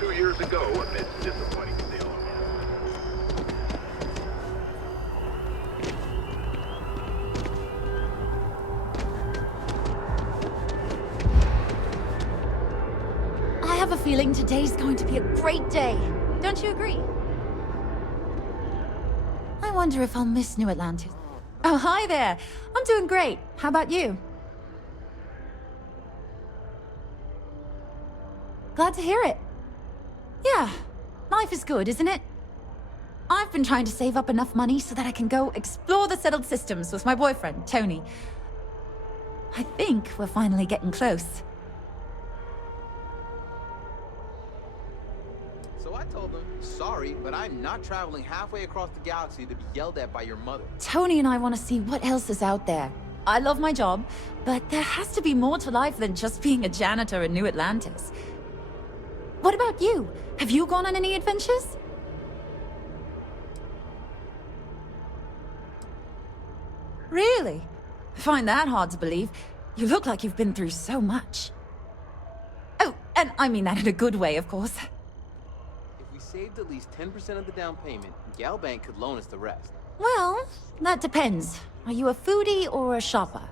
2 years ago amidst disappointing sales. I have a feeling today's going to be a great day. Don't you agree? I wonder if I'll miss New Atlantis. Oh, hi there. I'm doing great. How about you? Glad to hear it. Yeah, life is good, isn't it? I've been trying to save up enough money so that I can go explore the settled systems with my boyfriend, Tony. I think we're finally getting close. So I told him, sorry, but I'm not traveling halfway across the galaxy to be yelled at by your mother. Tony and I want to see what else is out there. I love my job, but there has to be more to life than just being a janitor in New Atlantis. What about you? Have you gone on any adventures? Really? I find that hard to believe. You look like you've been through so much. Oh, and I mean that in a good way, of course. If we saved at least 10% of the down payment, Gal Bank could loan us the rest. Well, that depends. Are you a foodie or a shopper?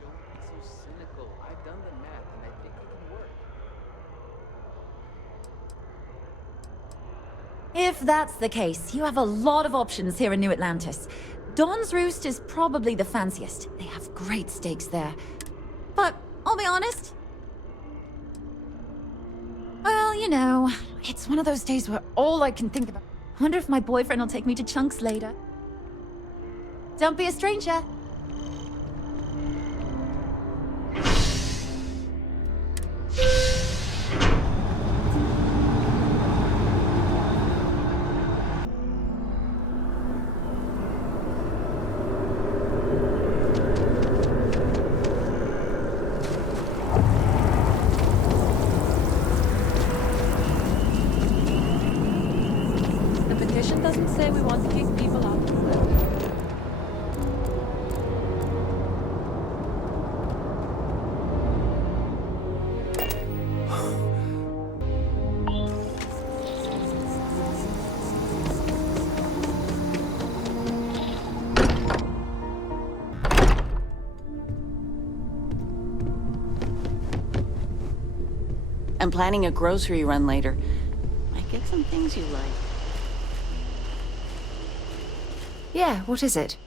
Don't be so cynical. I've done the math, and I think it can work. If that's the case, you have a lot of options here in New Atlantis. Dawn's Roost is probably the fanciest. They have great steaks there. But I'll be honest. Well, you know, it's one of those days where all I can think about. I wonder if my boyfriend will take me to Chunks later. Don't be a stranger. The petition doesn't say we want to kick people out. I'm planning a grocery run later. Might get some things you like. Yeah, what is it?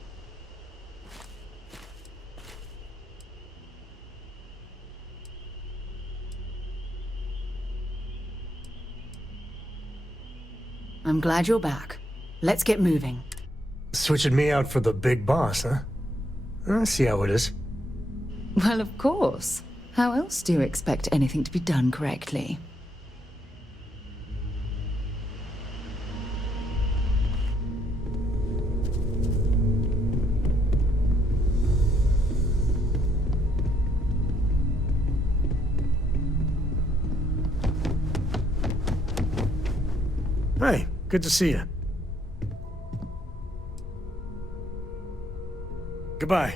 I'm glad you're back. Let's get moving. Switching me out for the big boss, huh? I see how it is. Well, of course. How else do you expect anything to be done correctly? Hey, good to see you. Goodbye.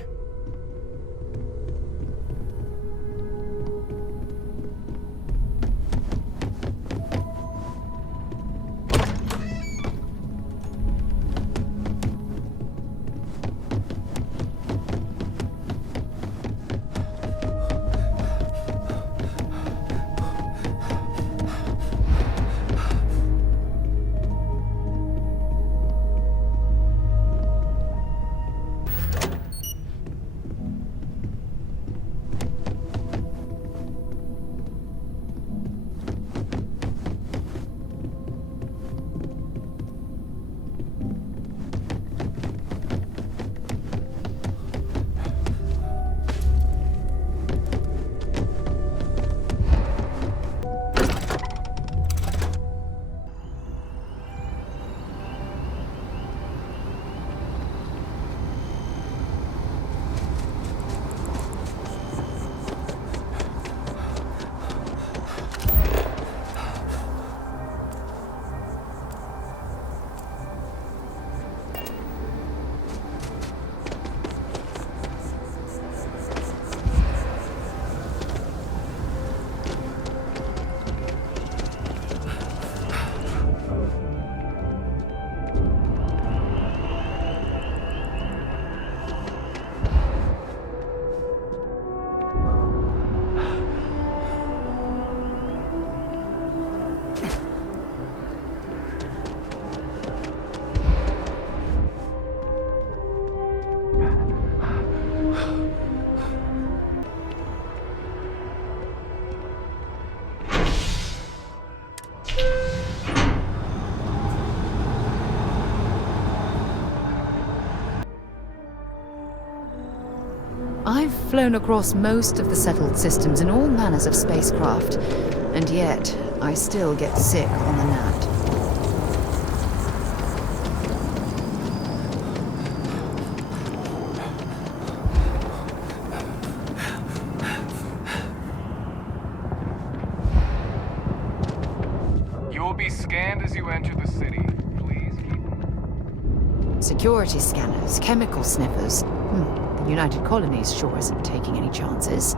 I've flown across most of the settled systems in all manners of spacecraft, and yet I still get sick on the land. You will be scanned as you enter the city. Please keep... Security scanners, chemical sniffers. The United Colonies sure isn't taking any chances.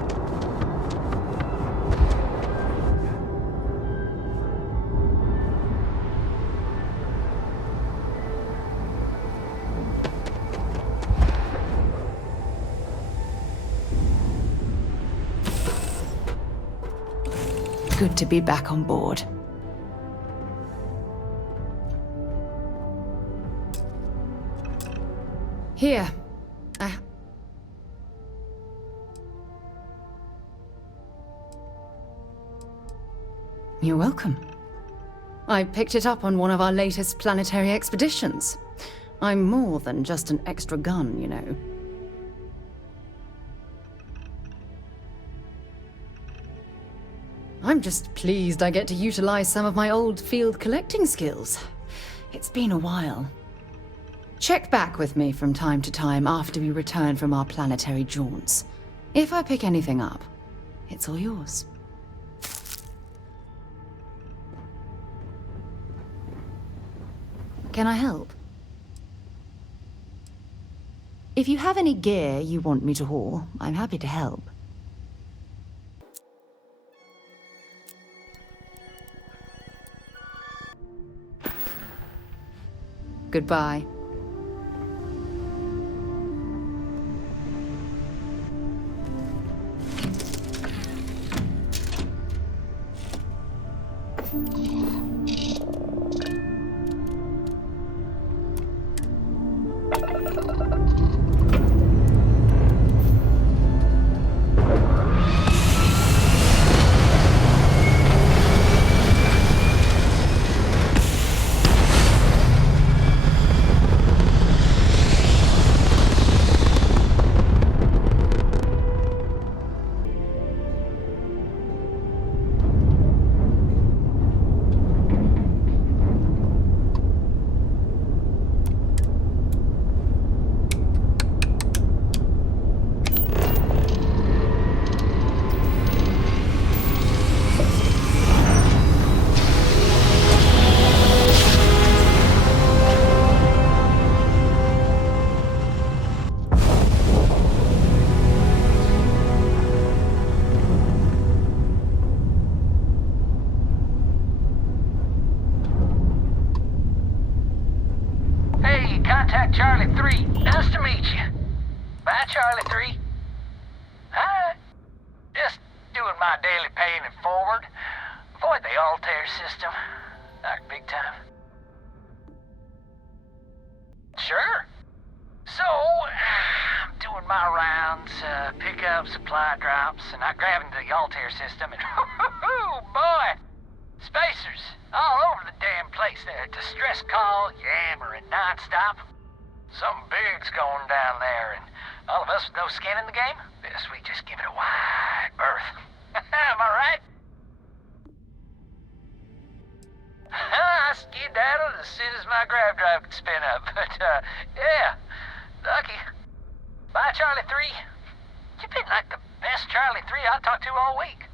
Good to be back on board. Here. You're welcome. I picked it up on one of our latest planetary expeditions. I'm more than just an extra gun, you know. I'm just pleased I get to utilize some of my old field collecting skills. It's been a while. Check back with me from time to time after we return from our planetary jaunts. If I pick anything up, it's all yours. Can I help? If you have any gear you want me to haul, I'm happy to help. Goodbye. Contact Charlie 3. Nice to meet you. Bye, Charlie 3. Hi. Just doing my daily paying it forward. Avoid the Altair system. Like big time. Sure. So, I'm doing my rounds, pick up supply drops, and I grab into the Altair system, and oh boy! Spacers all over the damn place there. Distress call, yammering nonstop. Something big's going down there, and all of us with no skin in the game, best we just give it a wide berth. Am I right? I skedaddled as soon as my grav drive could spin up, but, yeah, lucky. Bye, Charlie 3. You've been like the best Charlie 3 I talked to all week.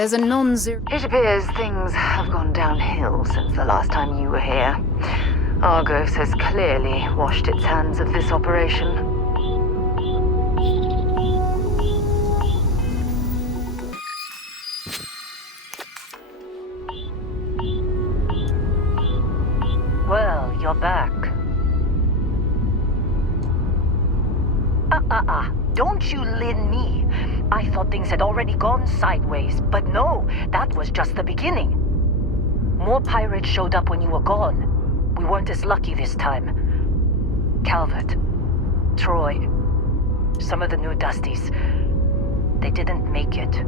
There's a non-zero... It appears things have gone downhill since the last time you were here. Argos has clearly washed its hands of this operation. Well, you're back. Don't you lin me. I thought things had already gone sideways, but no, that was just the beginning. More pirates showed up when you were gone. We weren't as lucky this time. Calvert, Troy, some of the new Dusties, they didn't make it.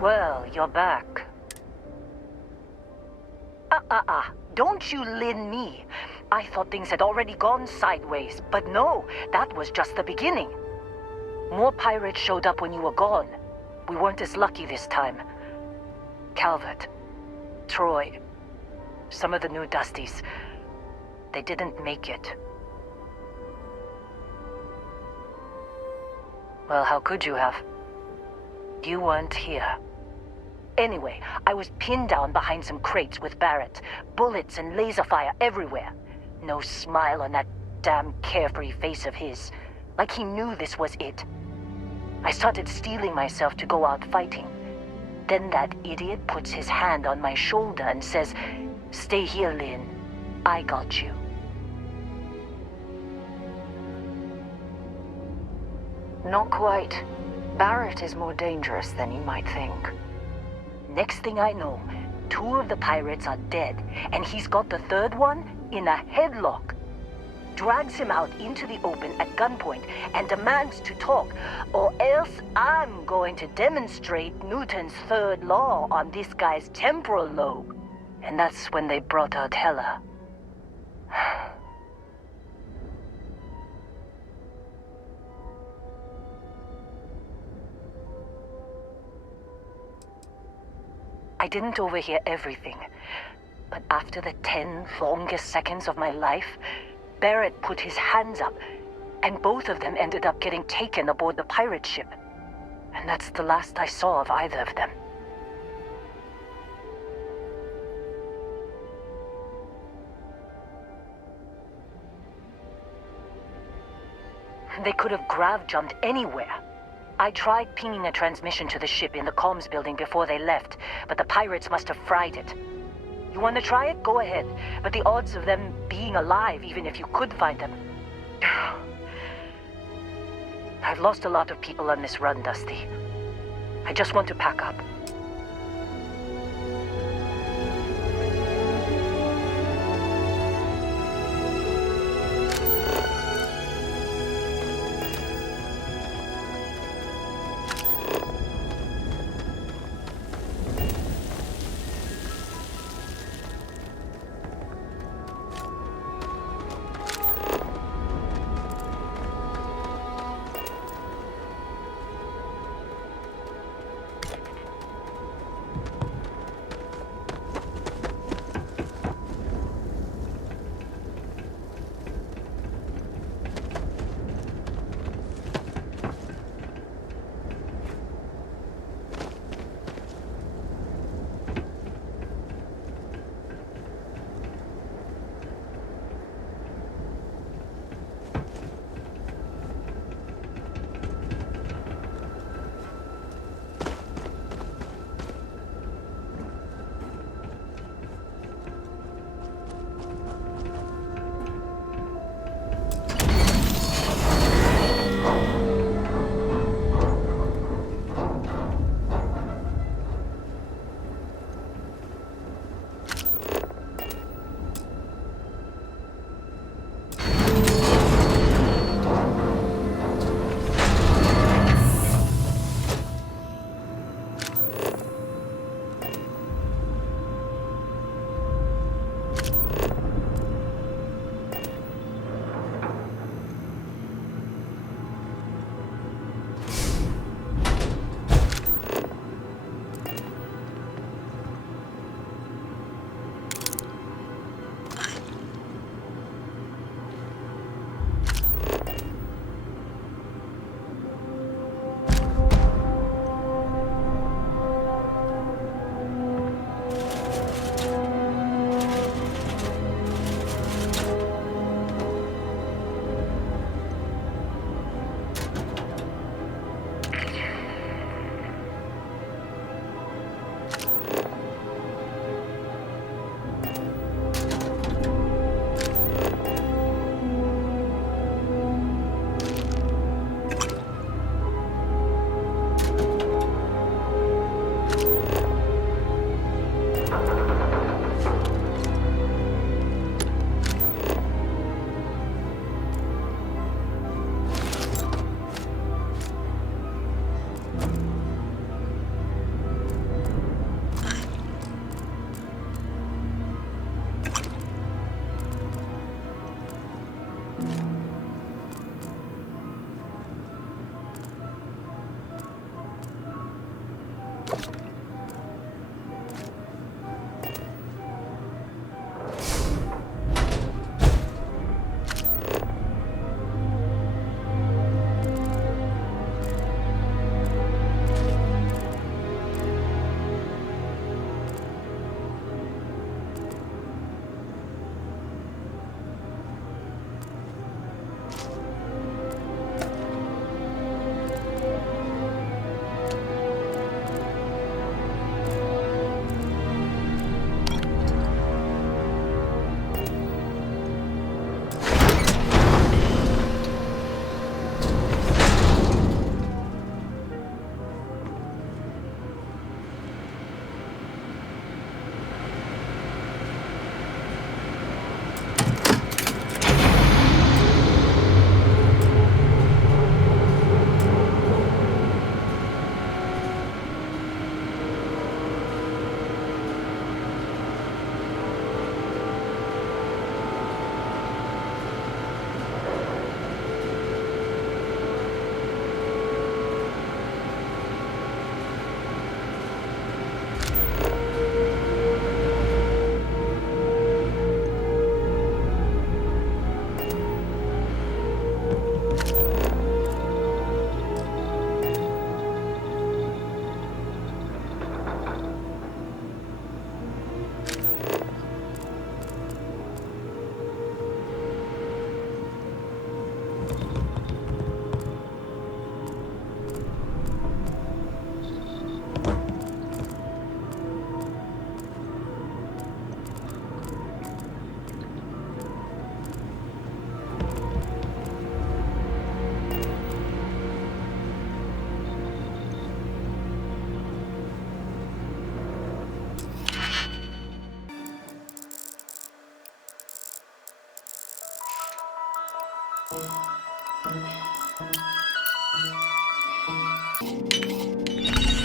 Well, you're back. Don't you lin me. I thought things had already gone sideways, but no, that was just the beginning. More pirates showed up when you were gone. We weren't as lucky this time. Calvert, Troy, some of the new Dusties, they didn't make it. Well, how could you have? You weren't here. Anyway, I was pinned down behind some crates with Barrett. Bullets and laser fire everywhere. No smile on that damn carefree face of his. Like he knew this was it. I started steeling myself to go out fighting. Then that idiot puts his hand on my shoulder and says, "Stay here, Lynn. I got you." Not quite. Barrett is more dangerous than you might think. Next thing I know, 2 of the pirates are dead, and he's got the 3rd one in a headlock. Drags him out into the open at gunpoint and demands to talk, or else I'm going to demonstrate Newton's 3rd law on this guy's temporal lobe. And that's when they brought out Hela. I didn't overhear everything, but after the 10 longest seconds of my life, Barrett put his hands up, and both of them ended up getting taken aboard the pirate ship. And that's the last I saw of either of them. They could have grav-jumped anywhere. I tried pinging a transmission to the ship in the comms building before they left, but the pirates must have fried it. You want to try it? Go ahead. But the odds of them being alive, even if you could find them... I've lost a lot of people on this run, Dusty. I just want to pack up.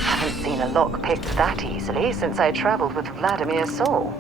Haven't seen a lock picked that easily since I traveled with Vladimir's soul.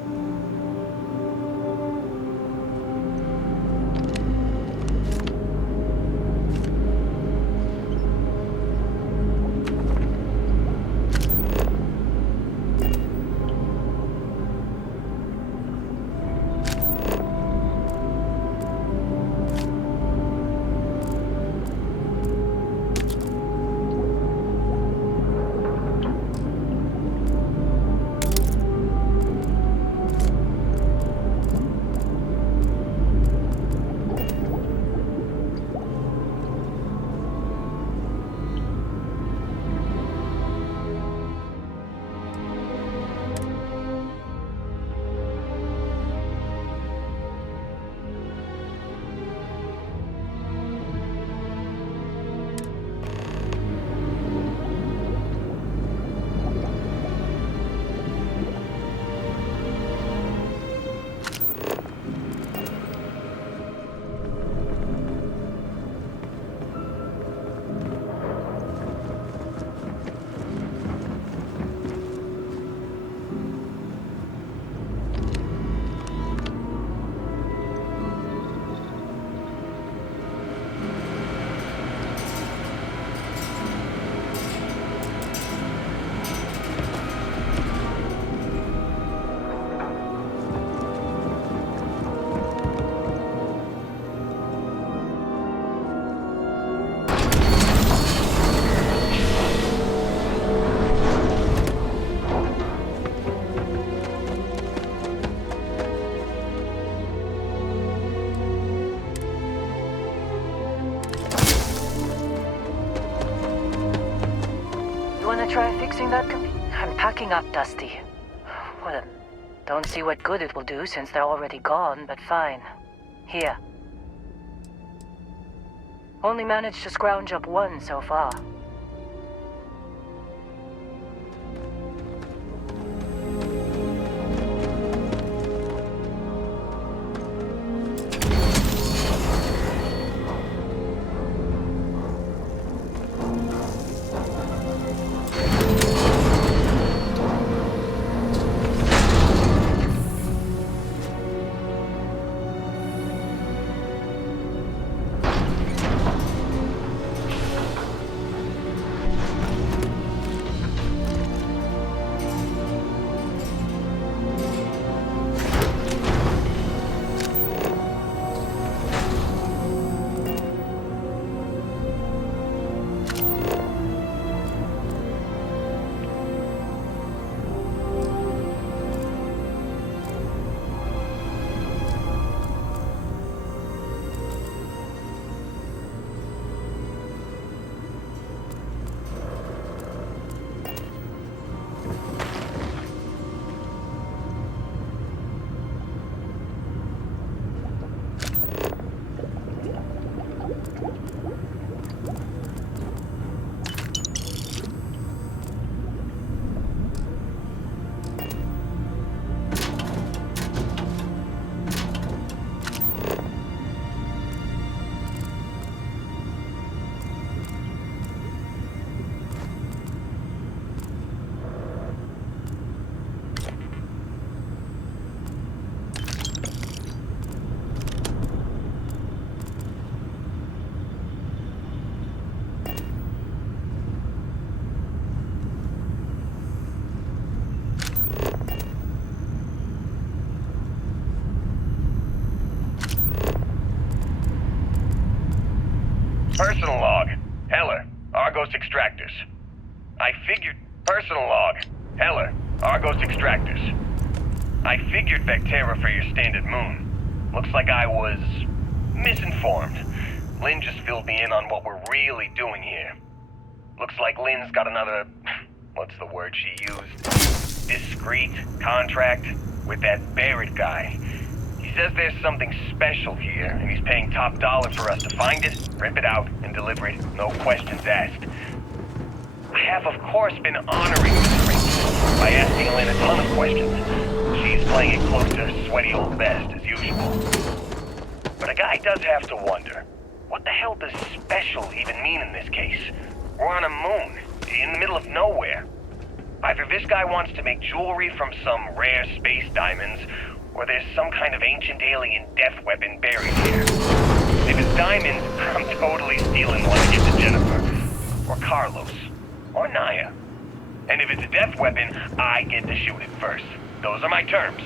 Try fixing that computer? I'm packing up, Dusty. Well, don't see what good it will do since they're already gone, but fine. Here. Only managed to scrounge up one so far. Personal log. Heller, Argos extractors. I figured... Personal log. Heller, Argos extractors. I figured Vectera for your standard moon. Looks like I was... misinformed. Lynn just filled me in on what we're really doing here. Looks like Lynn's got another... what's the word she used? Discreet contract with that Barrett guy. He says there's something special here, and he's paying top dollar for us to find it, rip it out, and deliver it, no questions asked. I have, of course, been honoring this arrangement by asking Lynn a ton of questions. She's playing it close to her sweaty old best, as usual. But a guy does have to wonder, What the hell does special even mean in this case? We're on a moon, in the middle of nowhere. Either this guy wants to make jewelry from some rare space diamonds, or there's some kind of ancient alien death weapon buried here. If it's diamonds, I'm totally stealing one to give to Jennifer, or Carlos, or Naya. And if it's a death weapon, I get to shoot it first. Those are my terms.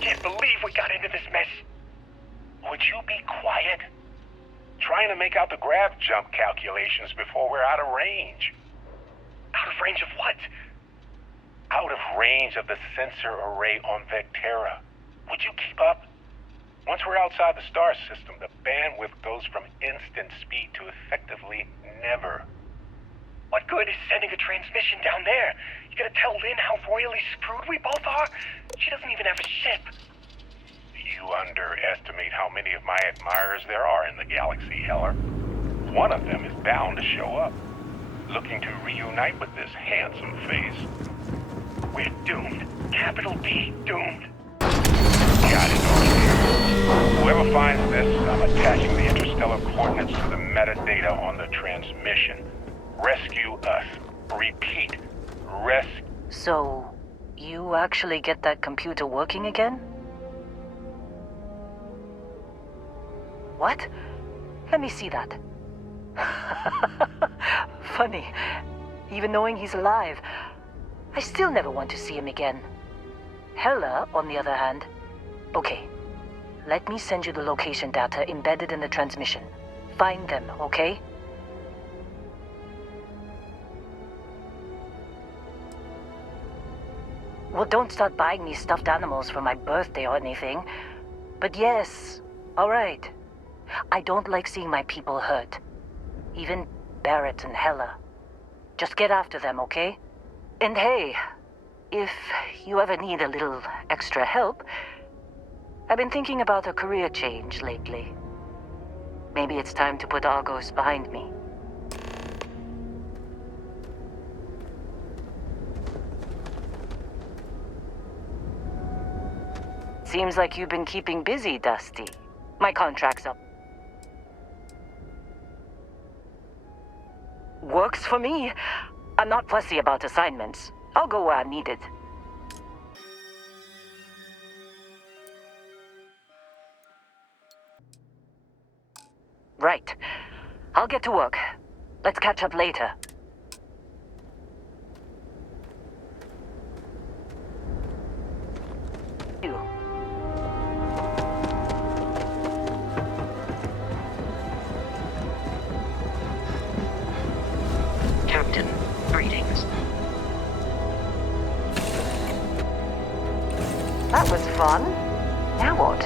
Can't believe we got into this mess. Would you be quiet? Trying to make out the grav jump calculations before we're out of range. Out of range of what? Out of range of the sensor array on Vectera. Would you keep up? Once we're outside the star system, the bandwidth goes from instant speed to effectively never. What good is sending a transmission down there? You gonna tell Lynn how royally screwed we both are? She doesn't even have a ship. You underestimate how many of my admirers there are in the galaxy, Heller. One of them is bound to show up, looking to reunite with this handsome face. We're doomed. Capital D, doomed. Got it, okay. Whoever finds this, I'm attaching the interstellar coordinates to the metadata on the transmission. Rescue us. Repeat. Rescue. So, you actually get that computer working again? What? Let me see that. Funny. Even knowing he's alive, I still never want to see him again. Hella, on the other hand. Okay. Let me send you the location data embedded in the transmission. Find them, okay? Well, don't start buying me stuffed animals for my birthday or anything. But yes, all right. I don't like seeing my people hurt. Even Barrett and Hella. Just get after them, okay? And hey, if you ever need a little extra help, I've been thinking about a career change lately. Maybe it's time to put Argos behind me. Seems like you've been keeping busy, Dusty. My contract's up. Works for me. I'm not fussy about assignments. I'll go where I'm needed. Right. I'll get to work. Let's catch up later. Captain, greetings. That was fun. Now what?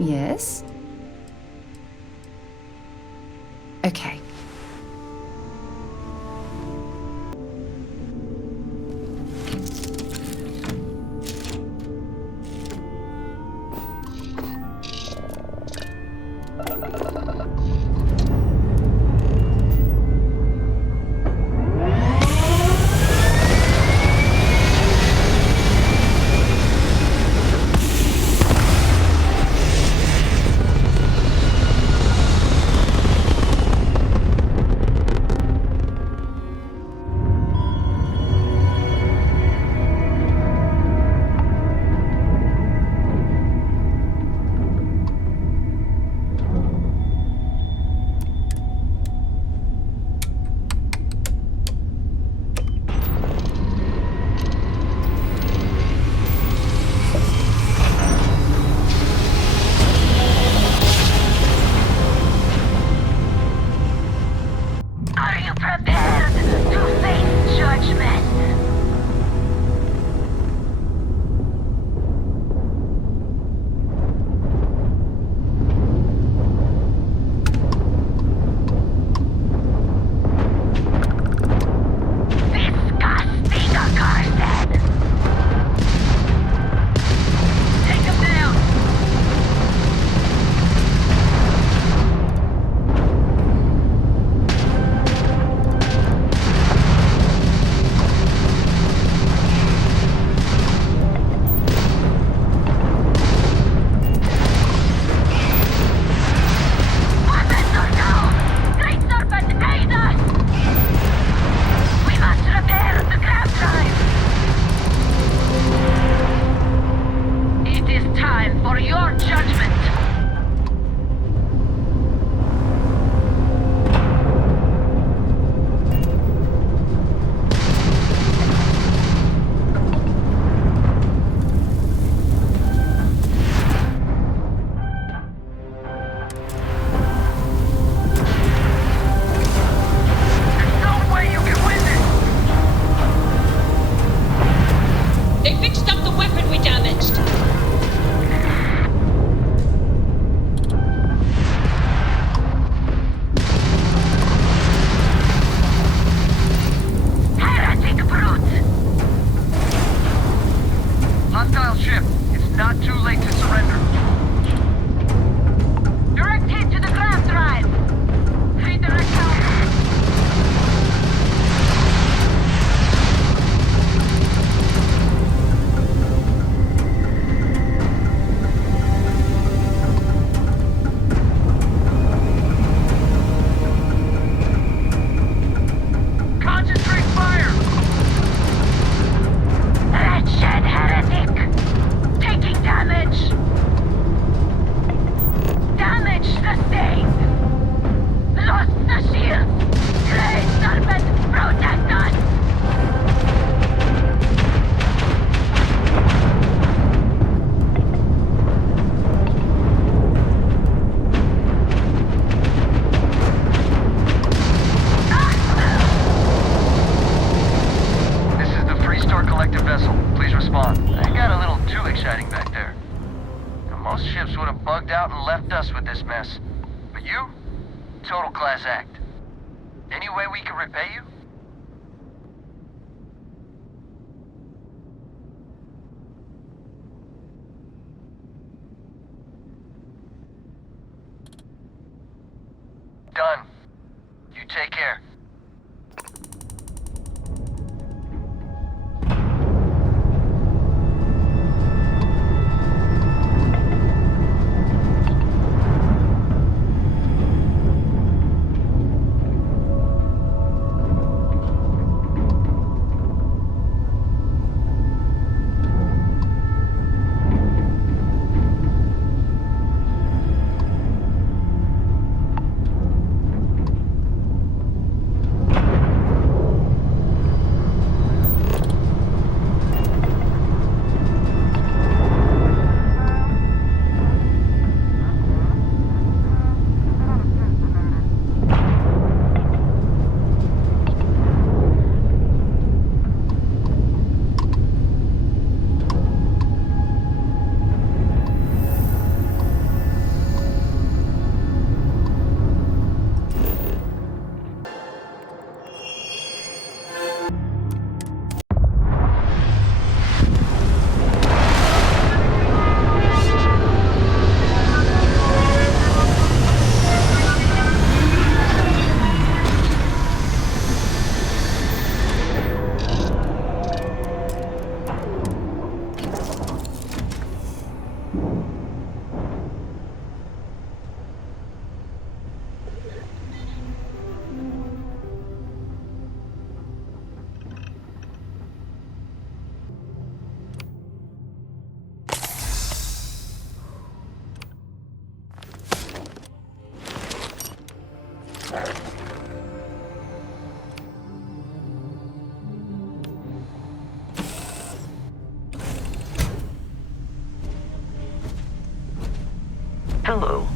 Yes? Okay. back there. Now, most ships would have bugged out and left us with this mess. But you? Total class act. Any way we can repay you? Done. You take care. Hello.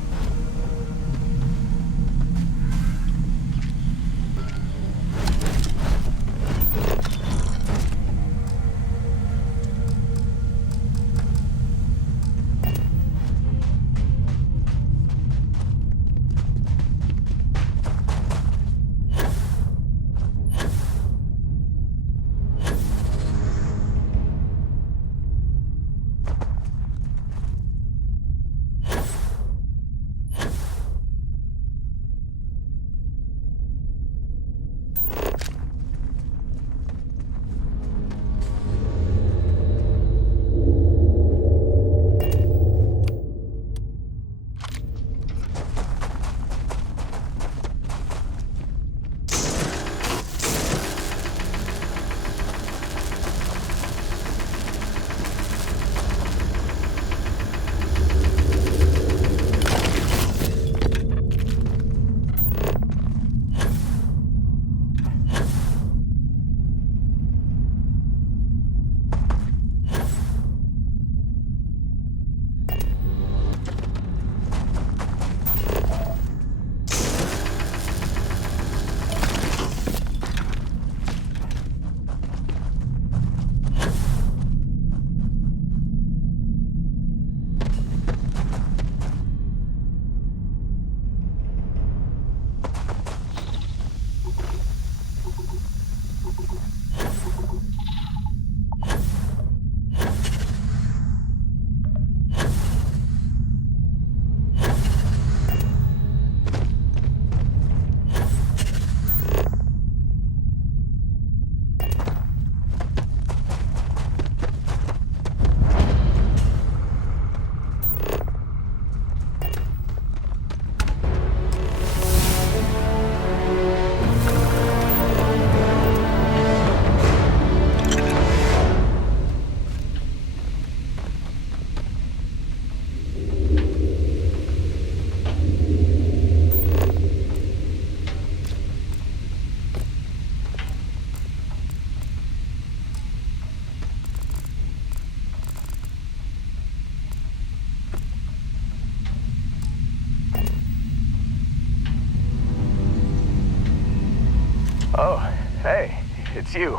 Oh, hey, it's you.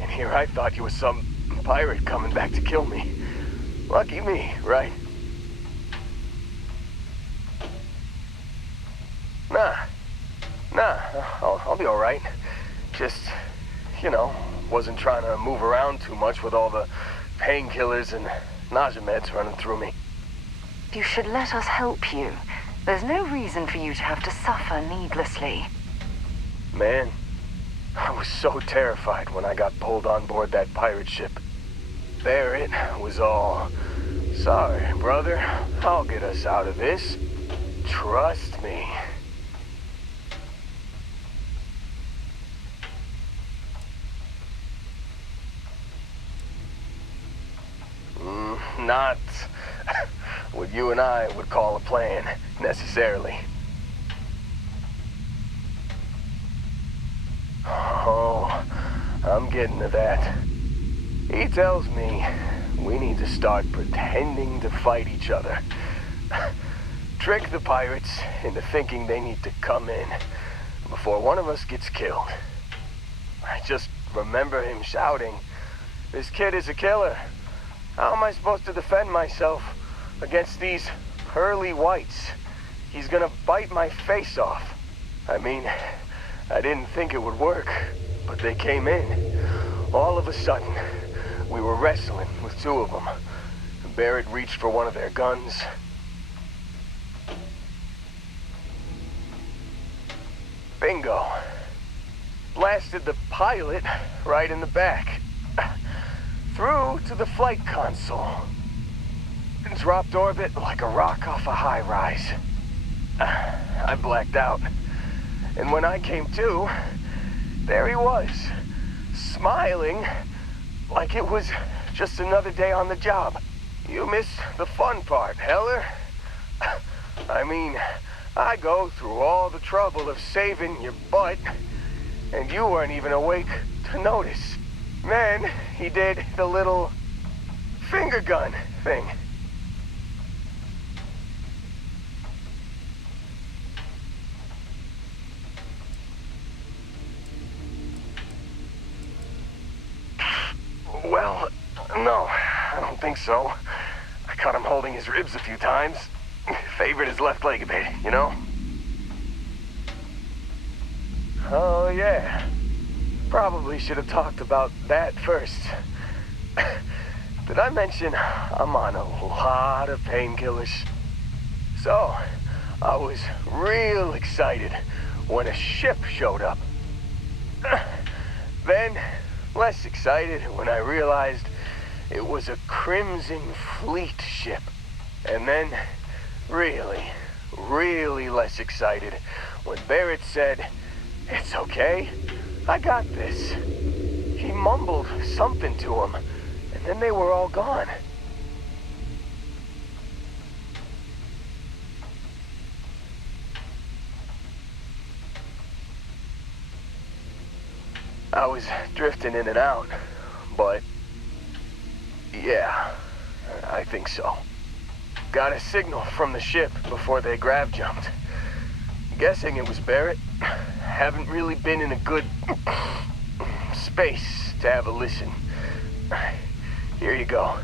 And here I thought you were some pirate coming back to kill me. Lucky me, right? Nah, I'll be alright. Just, you know, wasn't trying to move around too much with all the painkillers and nausea meds running through me. You should let us help you. There's no reason for you to have to suffer needlessly. Man, I was so terrified when I got pulled on board that pirate ship. There it was all, sorry, brother, I'll get us out of this. Trust me. Not what you and I would call a plan, necessarily. Oh, I'm getting to that. He tells me we need to start pretending to fight each other. Trick the pirates into thinking they need to come in before one of us gets killed. I just remember him shouting, "This kid is a killer. How am I supposed to defend myself against these pearly whites? He's gonna bite my face off." I mean, I didn't think it would work, but they came in. All of a sudden, we were wrestling with two of them. Barrett reached for one of their guns. Bingo. Blasted the pilot right in the back. Through to the flight console. And dropped orbit like a rock off a high-rise. I blacked out. And when I came to, there he was, smiling like it was just another day on the job. You missed the fun part, Heller. I mean, I go through all the trouble of saving your butt, and you weren't even awake to notice. Then he did the little finger gun thing. Well, no, I don't think so. I caught him holding his ribs a few times. Favored his left leg a bit, you know? Oh, yeah. Probably should have talked about that first. Did I mention I'm on a lot of painkillers? So, I was real excited when a ship showed up. Then, less excited when I realized it was a Crimson Fleet ship. And then, really less excited when Barrett said, "It's okay, I got this." He mumbled something to him, and then they were all gone. I was drifting in and out, but yeah, I think so. Got a signal from the ship before they grav jumped. Guessing it was Barrett. Haven't really been in a good space to have a listen. Here you go.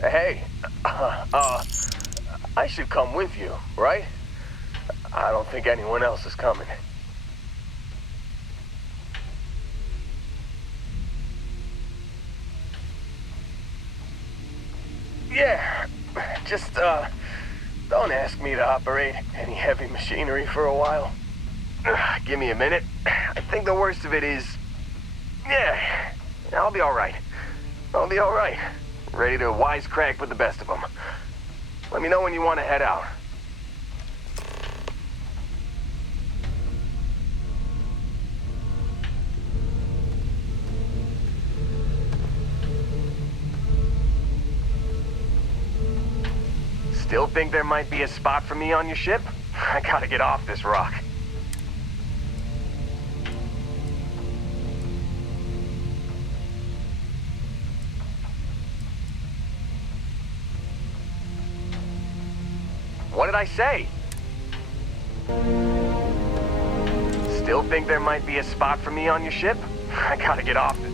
Hey, I should come with you, right? I don't think anyone else is coming. Yeah, just, don't ask me to operate any heavy machinery for a while. Give me a minute. I think the worst of it is... Yeah, I'll be alright. I'll be alright. Ready to wisecrack with the best of them. Let me know when you want to head out. Still think there might be a spot for me on your ship? I gotta get off this rock. What did I say? Still think there might be a spot for me on your ship? I gotta get off it.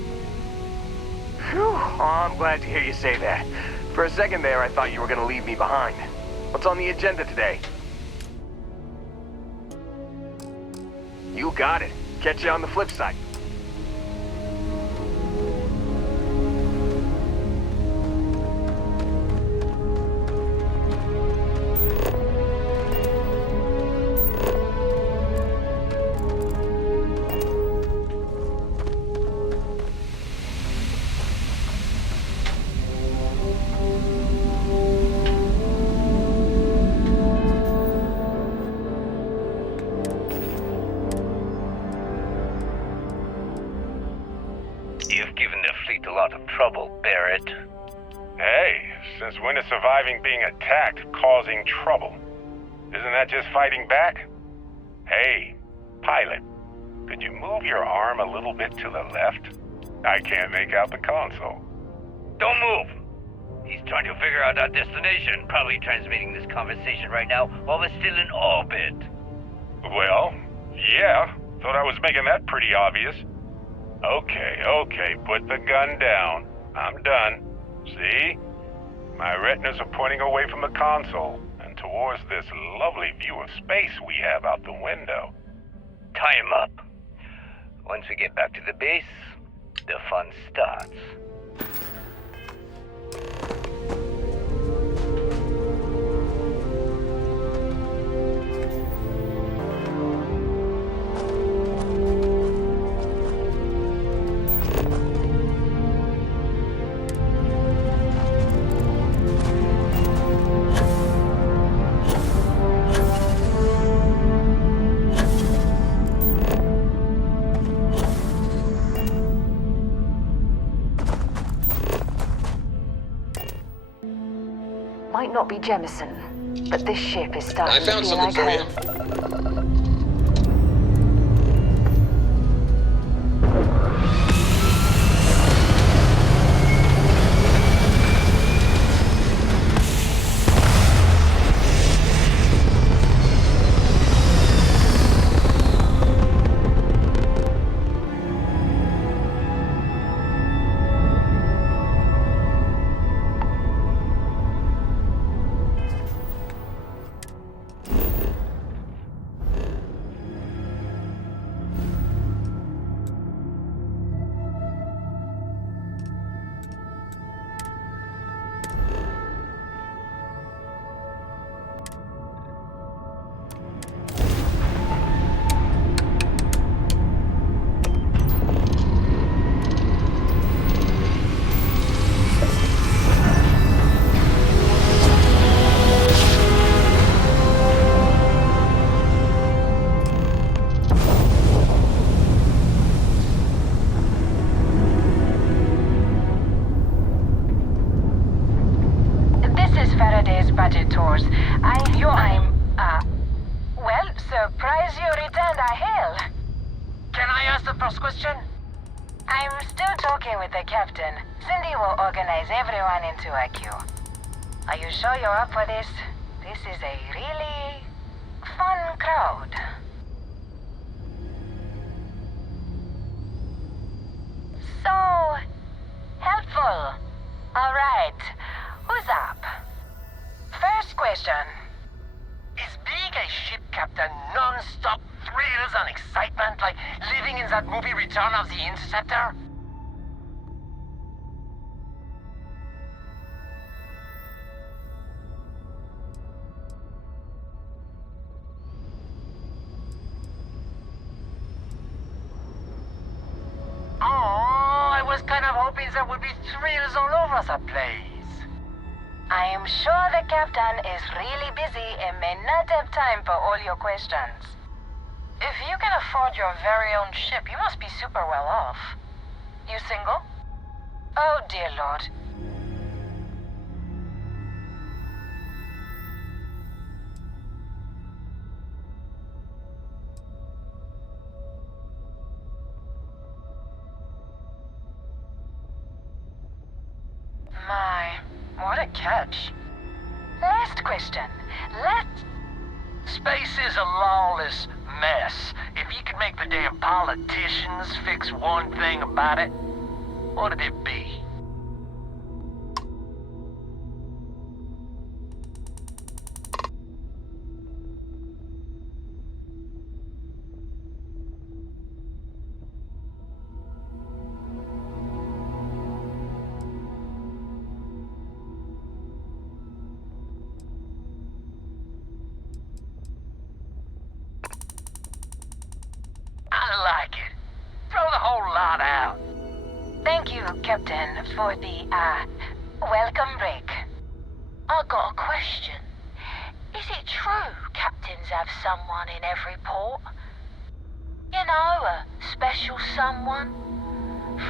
Whew, oh, I'm glad to hear you say that. For a second there, I thought you were gonna leave me behind. What's on the agenda today? You got it. Catch you on the flip side. Since when is surviving being attacked causing trouble? Isn't that just fighting back? Hey, pilot, could you move your arm a little bit to the left? I can't make out the console. Don't move! He's trying to figure out our destination, probably transmitting this conversation right now while we're still in orbit. Well, yeah, thought I was making that pretty obvious. Okay, put the gun down. I'm done. See? My retinas are pointing away from the console and towards this lovely view of space we have out the window. Tie him up. Once we get back to the base, the fun starts. Might not be Jemison, but this ship is starting I found to feel something like for home. you. budget tours. Well, surprise you returned, I hail. Can I ask the first question? I'm still talking with the captain. Cindy will organize everyone into a queue. Are you sure you're up for this? This is a really fun crowd. So helpful. All right. Who's up? First question. Is being a ship captain non-stop thrills and excitement like living in that movie Return of the Interceptor? Oh, I was kind of hoping there would be thrills all over the place. I am sure the captain is really busy and may not have time for all your questions. If you can afford your very own ship, you must be super well off. You single? Oh, dear Lord. My, what a catch. Last question. Space is a lawless mess. If you could make the damn politicians fix one thing about it, what'd it be? Captain, for the, welcome break. I got a question. Is it true captains have someone in every port? You know, a special someone?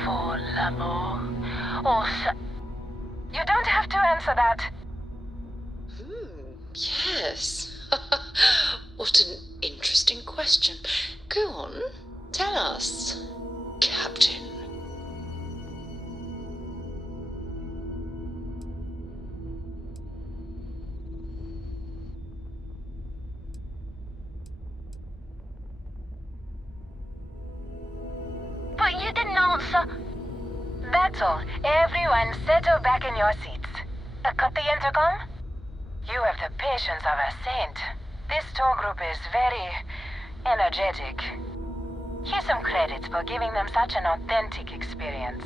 For l'amour? Or You don't have to answer that. Yes. What an interesting question. Go on, tell us, Captain. But you didn't answer. That's all. Everyone settle back in your seats. Cut the intercom? You have the patience of a saint. This tour group is very energetic. Here's some credits for giving them such an authentic experience.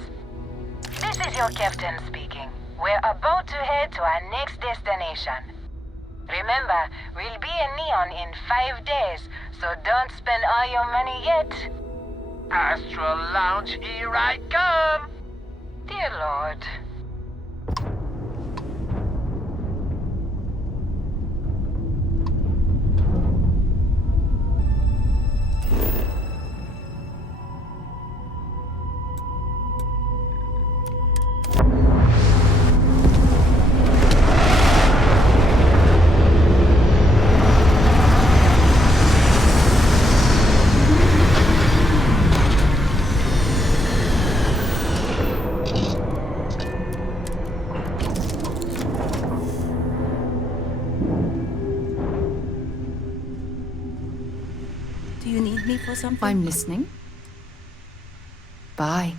This is your captain speaking. We're about to head to our next destination. Remember, we'll be in Neon in 5 days, so don't spend all your money yet. Astral Lounge, here I come! Dear Lord. For something? I'm listening. Bye.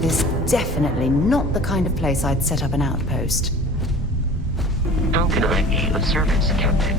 This is definitely not the kind of place I'd set up an outpost. How can I be of service, Captain?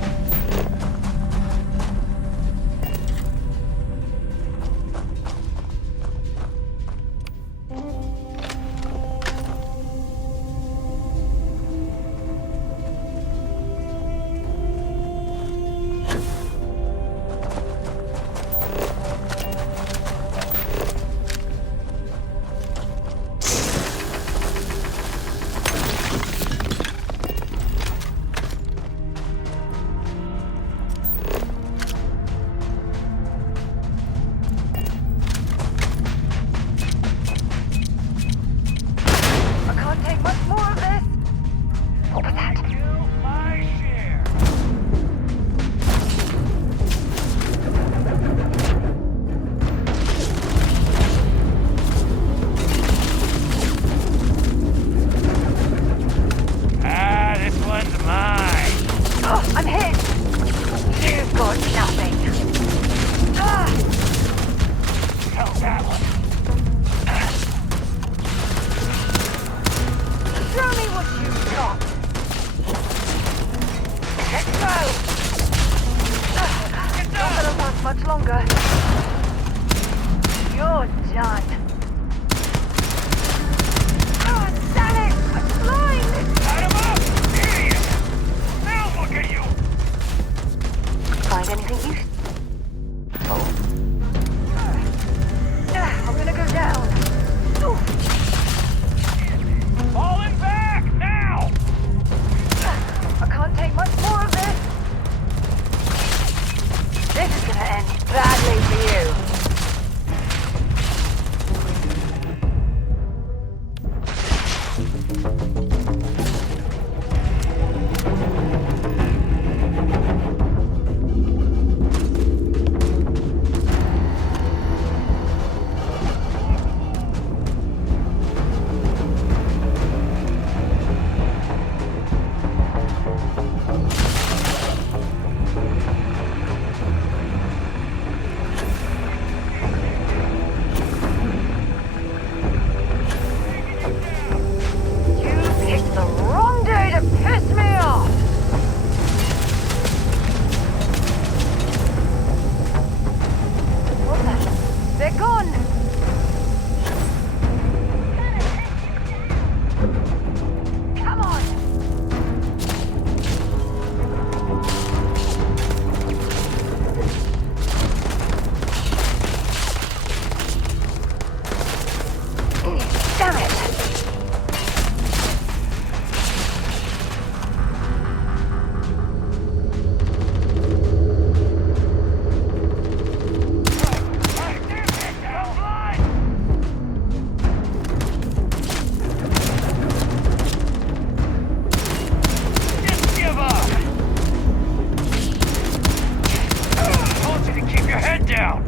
down!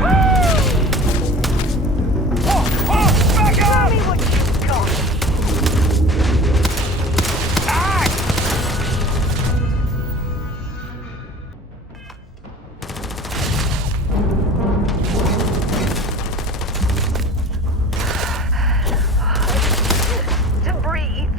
Woo! Oh, back up! Tell me what you've got. To breathe.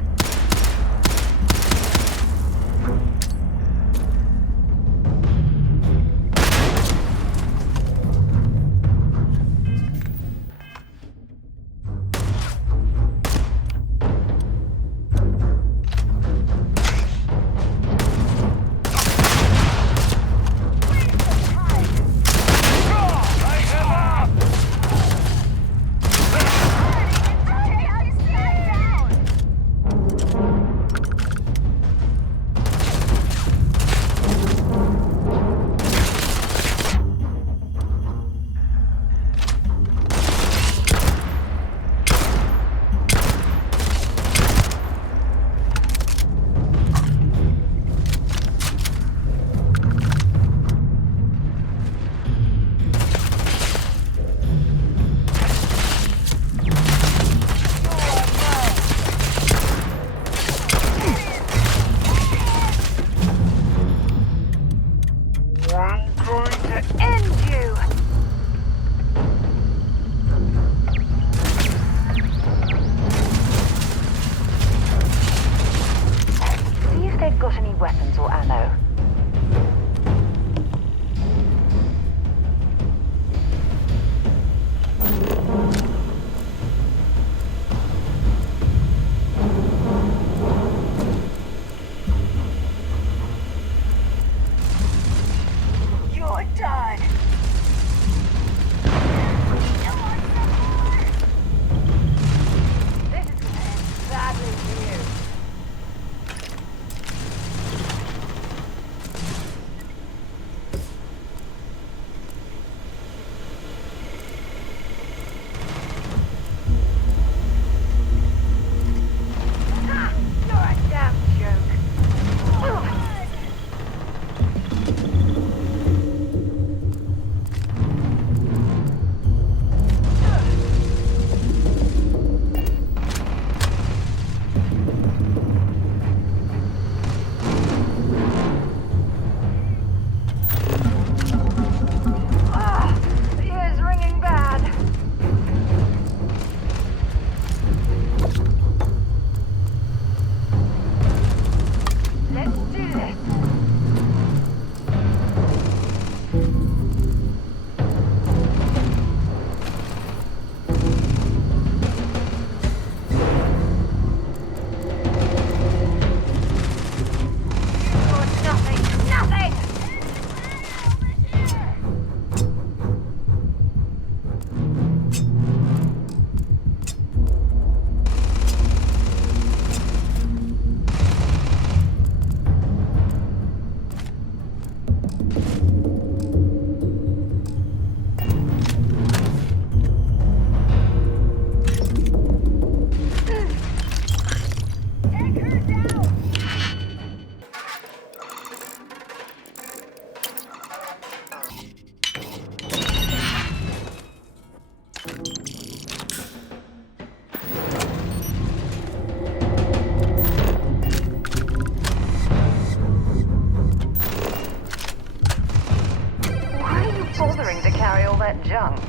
bothering to carry all that junk.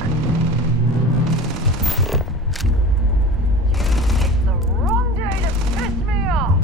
You picked the wrong day to piss me off!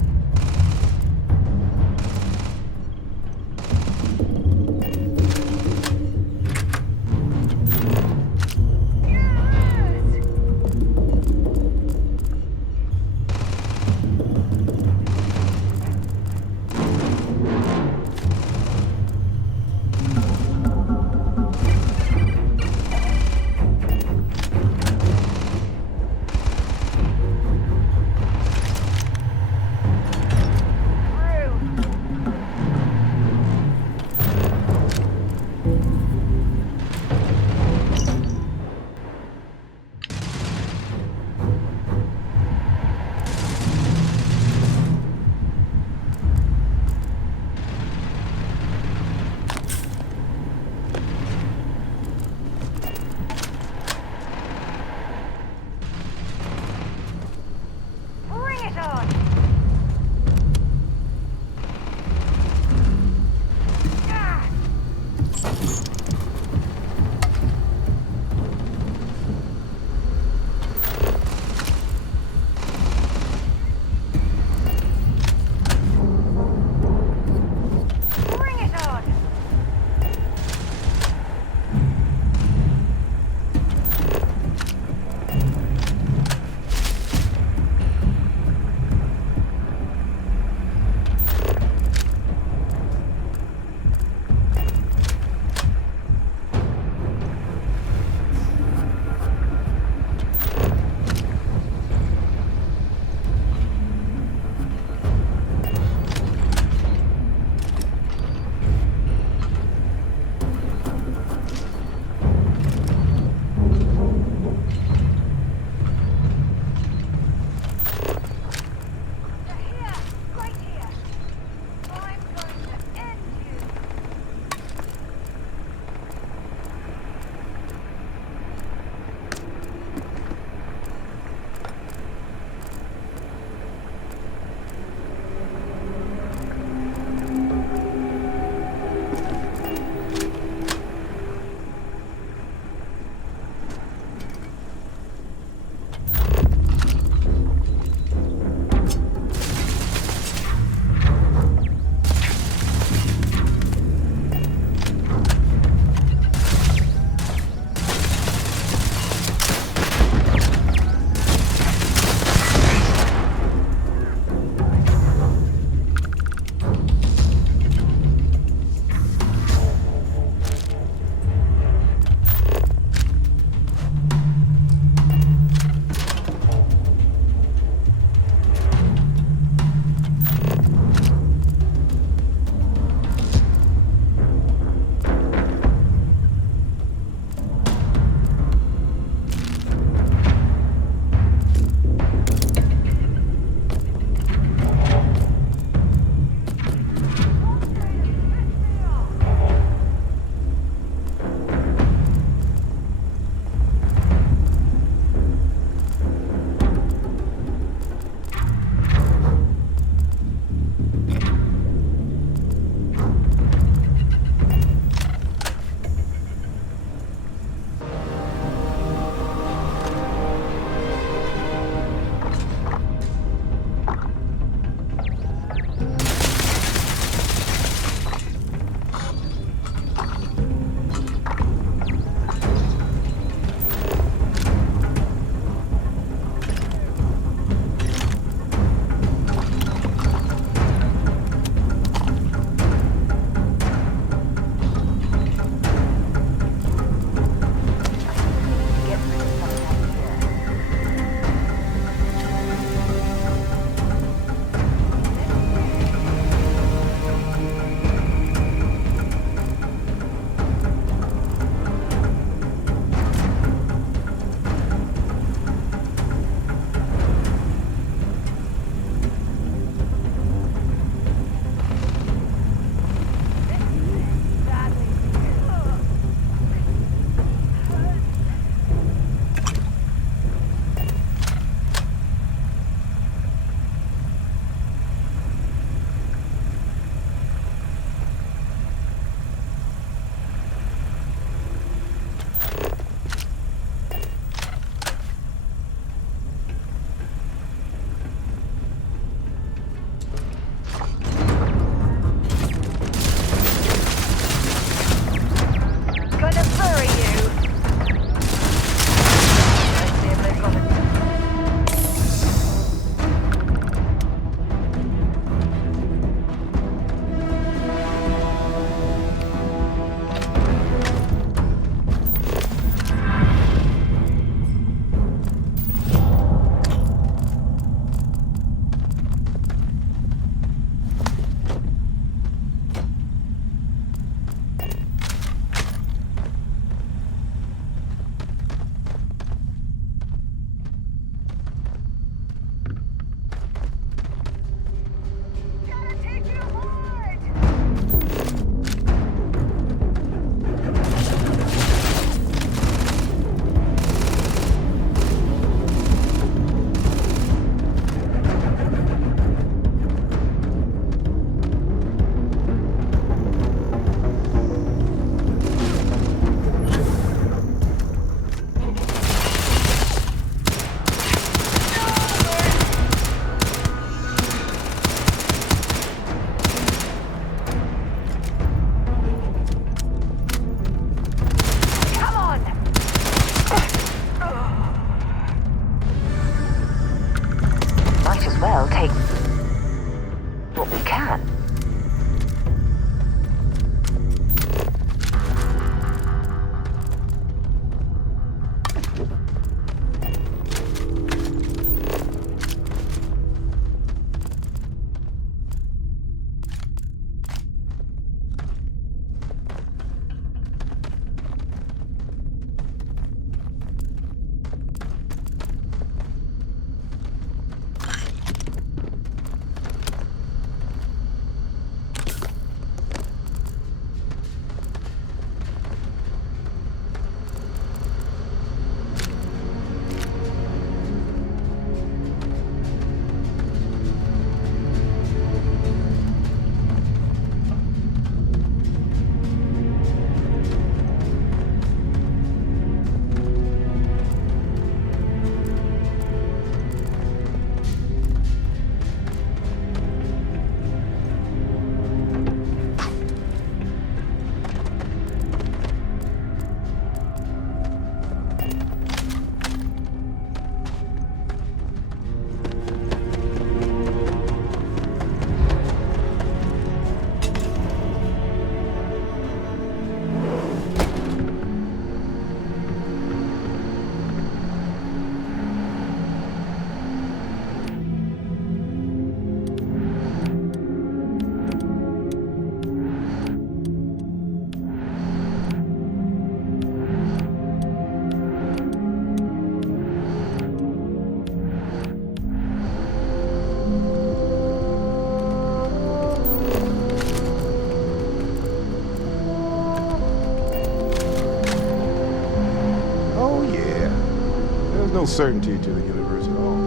There's no certainty to the universe at all.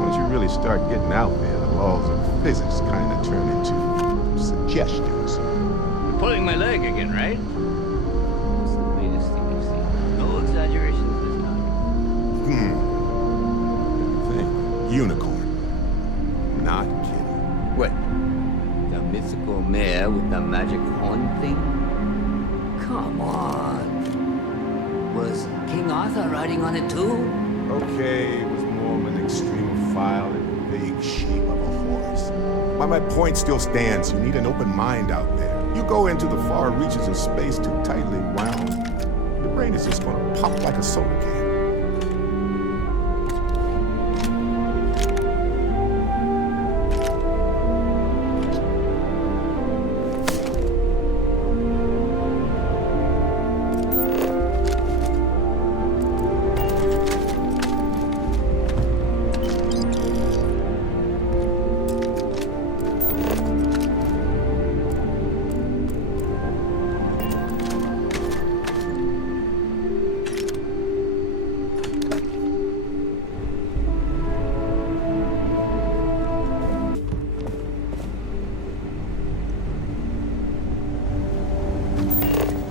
Once you really start getting out there, the laws of physics kind of turn into suggestions. You're pulling my leg again, right? What's the latest thing you've seen? No exaggerations this time. Thing. Unicorn. Not kidding. What? The mythical mare with the magic horn thing? Come on. Was King Arthur riding on it too? Okay, it was more of an extremophile in the vague shape of a horse. But my point still stands. You need an open mind out there. You go into the far reaches of space too tightly wound, your brain is just going to pop like a soda can.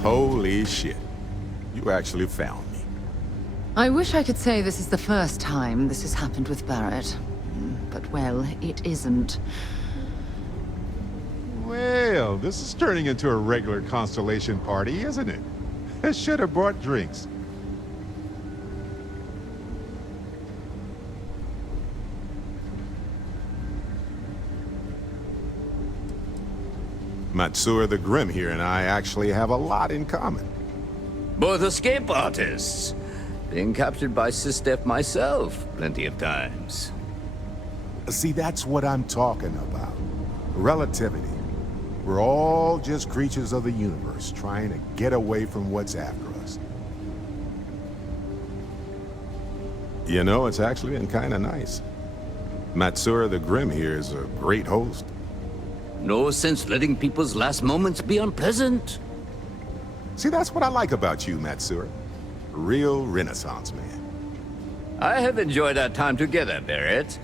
Holy shit. You actually found me. I wish I could say this is the first time this has happened with Barrett. But, well, it isn't. Well, this is turning into a regular Constellation party, isn't it? I should have brought drinks. Matsura the Grim here and I actually have a lot in common. Both escape artists. Being captured by Sistef myself plenty of times. See, that's what I'm talking about. Relativity. We're all just creatures of the universe, trying to get away from what's after us. You know, it's actually been kind of nice. Matsura the Grim here is a great host. No sense letting people's last moments be unpleasant. See, that's what I like about you, Matsura. A real Renaissance man. I have enjoyed our time together, Barrett.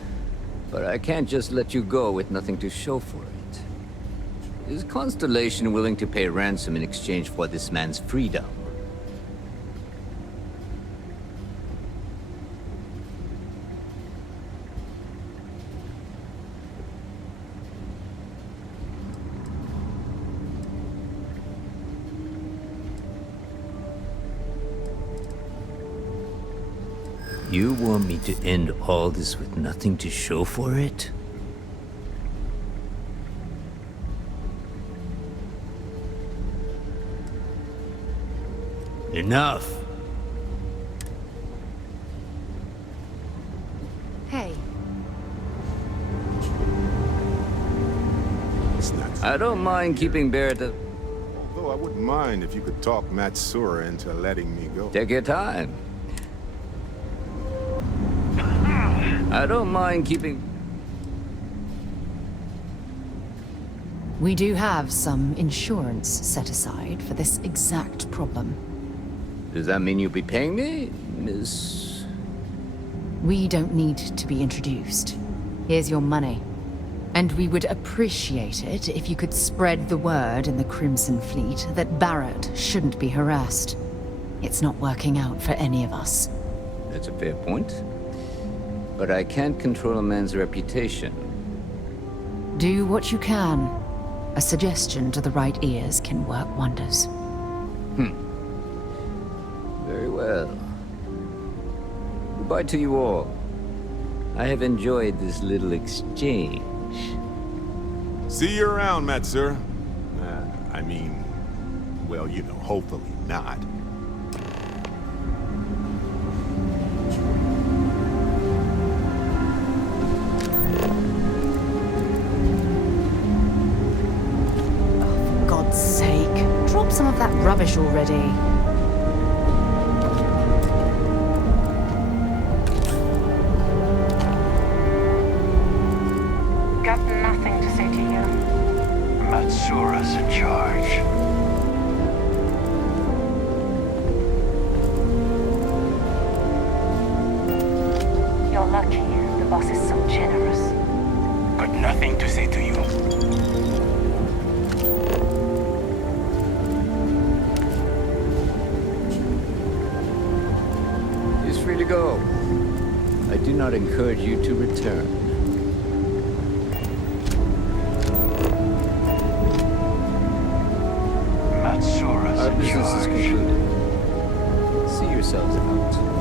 But I can't just let you go with nothing to show for it. Is Constellation willing to pay ransom in exchange for this man's freedom? You want me to end all this with nothing to show for it? Enough! Hey. I don't mind keeping Barrett. Although I wouldn't mind if you could talk Matsura into letting me go. Take your time. I don't mind keeping... We do have some insurance set aside for this exact problem. Does that mean you'll be paying me, Miss... We don't need to be introduced. Here's your money. And we would appreciate it if you could spread the word in the Crimson Fleet that Barrett shouldn't be harassed. It's not working out for any of us. That's a fair point. But I can't control a man's reputation. Do what you can. A suggestion to the right ears can work wonders. Very well. Goodbye to you all. I have enjoyed this little exchange. See you around, Matsura. I mean, well, you know, hopefully not. Drop some of that rubbish already. Got nothing to say to you. Matsura's in charge. free to go. I do not encourage you to return. Our business is concluded. See yourselves out.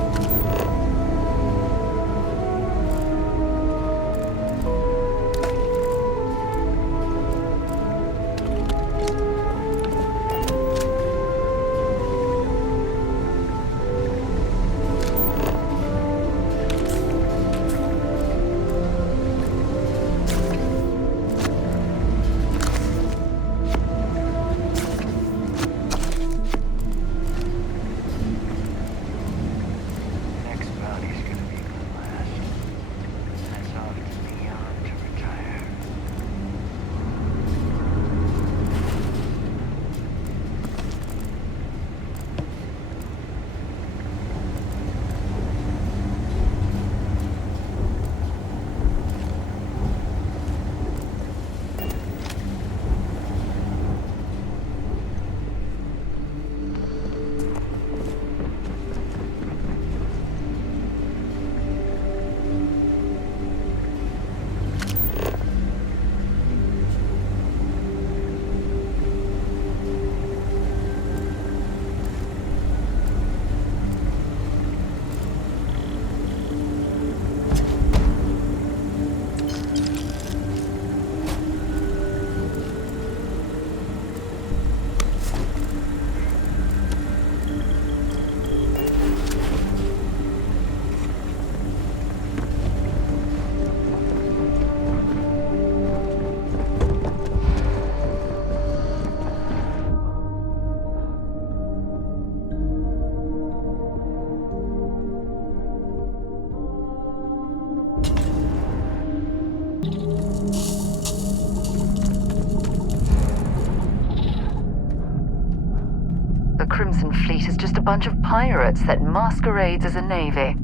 The Crimson Fleet is just a bunch of pirates that masquerades as a navy.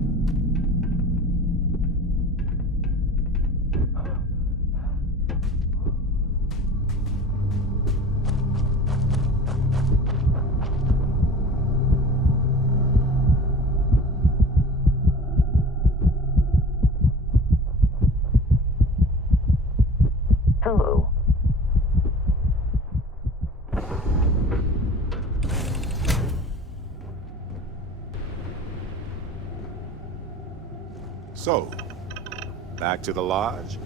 Hello. So, back to the lodge?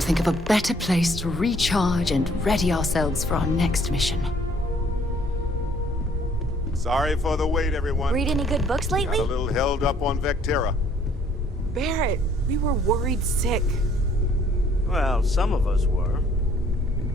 Think of a better place to recharge and ready ourselves for our next mission. Sorry for the wait, everyone. Read any good books lately? Got a little held up on Vectera. Barrett, we were worried sick. Well, some of us were.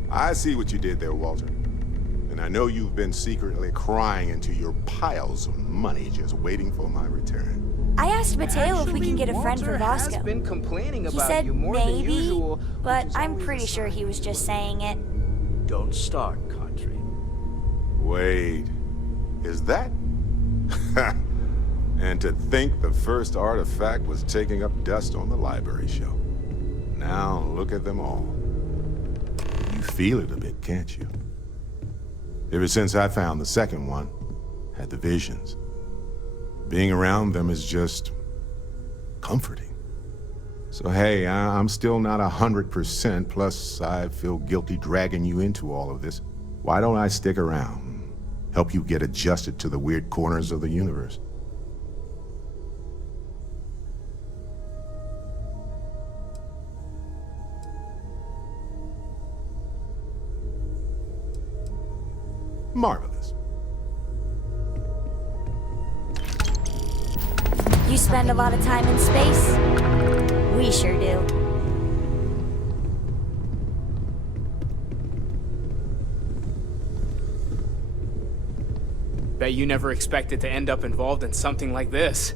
I see what you did there, Walter. And I know you've been secretly crying into your piles of money just waiting for my return. I asked Mateo if we can get a friend Walter for Vasco. has been complaining He about said you more than maybe, usual, but I'm pretty sure he was just saying it. Don't start, country. Wait, is that? And to think the first artifact was taking up dust on the library shelf. Now look at them all. You feel it a bit, can't you? Ever since I found the second one, had the visions. Being around them is just comforting. So hey, I'm still not 100%, plus I feel guilty dragging you into all of this. Why don't I stick around help you get adjusted to the weird corners of the universe. Marvelous. You spend a lot of time in space? We sure do. Bet you never expected to end up involved in something like this.